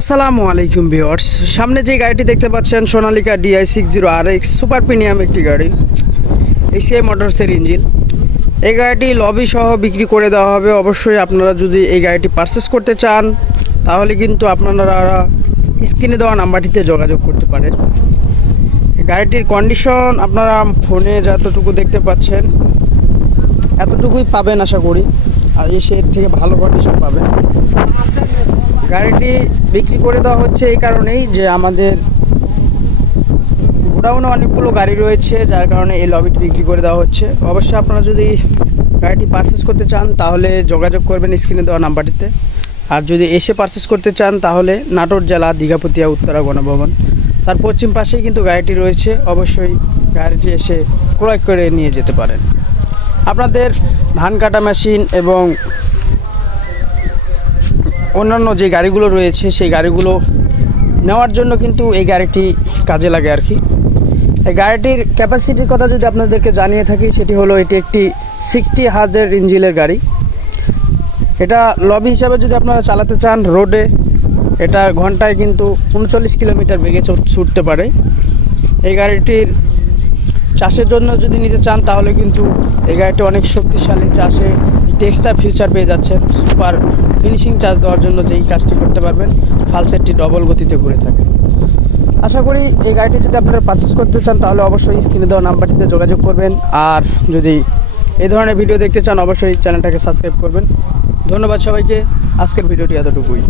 আসসালামু আলাইকুম ভিউয়ার্স। সামনে যে গাড়িটি দেখতে পাচ্ছেন, Sonalika DI six zero R X super premium একটি গাড়ি এসিআই মোটরসের ইঞ্জিন। এই গাড়িটি লবি সহ বিক্রি করে দেওয়া হবে। অবশ্যই আপনারা যদি এই গাড়িটি পারচেস করতে চান, তাহলে কিন্তু আপনারা স্ক্রিনে দেওয়া নাম্বারটিতে যোগাযোগ করতে পারেন। গাড়িটির কন্ডিশন আপনারা ফোনে যতটুকু দেখতে পাচ্ছেন, এতটুকুই পাবেন আশা করি। আর এসে এর থেকে ভালো কন্ডিশন পাবেন গাড়িটি বিক্রি করে দেওয়া হচ্ছে এই কারণেই যে আমাদের গোডাউনে অনেকগুলো গাড়ি রয়েছে, যার কারণে এই লবিটি বিক্রি করে দেওয়া হচ্ছে। অবশ্যই আপনারা যদি গাড়িটি পারচেস করতে চান, তাহলে যোগাযোগ করবেন স্ক্রিনে দেওয়া নাম্বারটিতে আর যদি এসে পারচেস করতে চান, তাহলে নাটোর জেলা দীঘাপতিয়া উত্তরা গণভবন। তার পশ্চিম পাশেই কিন্তু গাড়িটি রয়েছে। অবশ্যই গাড়িটি এসে ক্রয় করে নিয়ে যেতে পারেন। আপনাদের ধান কাটা মেশিন এবং অন্যান্য যে গাড়িগুলো রয়েছে, সেই গাড়িগুলো নেওয়ার জন্য কিন্তু এই গাড়িটি কাজে লাগে আর কি। এই গাড়িটির ক্যাপাসিটির কথা যদি আপনাদেরকে জানিয়ে থাকি, সেটি হলো এটি একটি সিক্সটি হাজার ইঞ্জিনের গাড়ি। এটা লবি হিসাবে যদি আপনারা চালাতে চান রোডে এটা ঘন্টায় কিন্তু উনচল্লিশ কিলোমিটার বেগে ছুটতে পারে। এই গাড়িটির চাষের জন্য যদি নিতে চান, তাহলে কিন্তু এই গাড়িটি অনেক শক্তিশালী। চাষে এক্সট্রা ফিউচার পেয়ে যাচ্ছেন। সুপার ফিনিশিং চার্জ দেওয়ার জন্য যেই কাজটি করতে পারবেন ফালসেটটি ডবল গতিতে ঘুরে থাকে। আশা করি এই গাড়িটি যদি আপনারা পারচেস করতে চান, তাহলে অবশ্যই স্ক্রিনে দেওয়া নাম্বারটিতে যোগাযোগ করবেন। আর যদি এই ধরনের ভিডিও দেখতে চান, অবশ্যই চ্যানেলটাকে সাবস্ক্রাইব করবেন। ধন্যবাদ সবাইকে। আজকের ভিডিওটি এতটুকুই।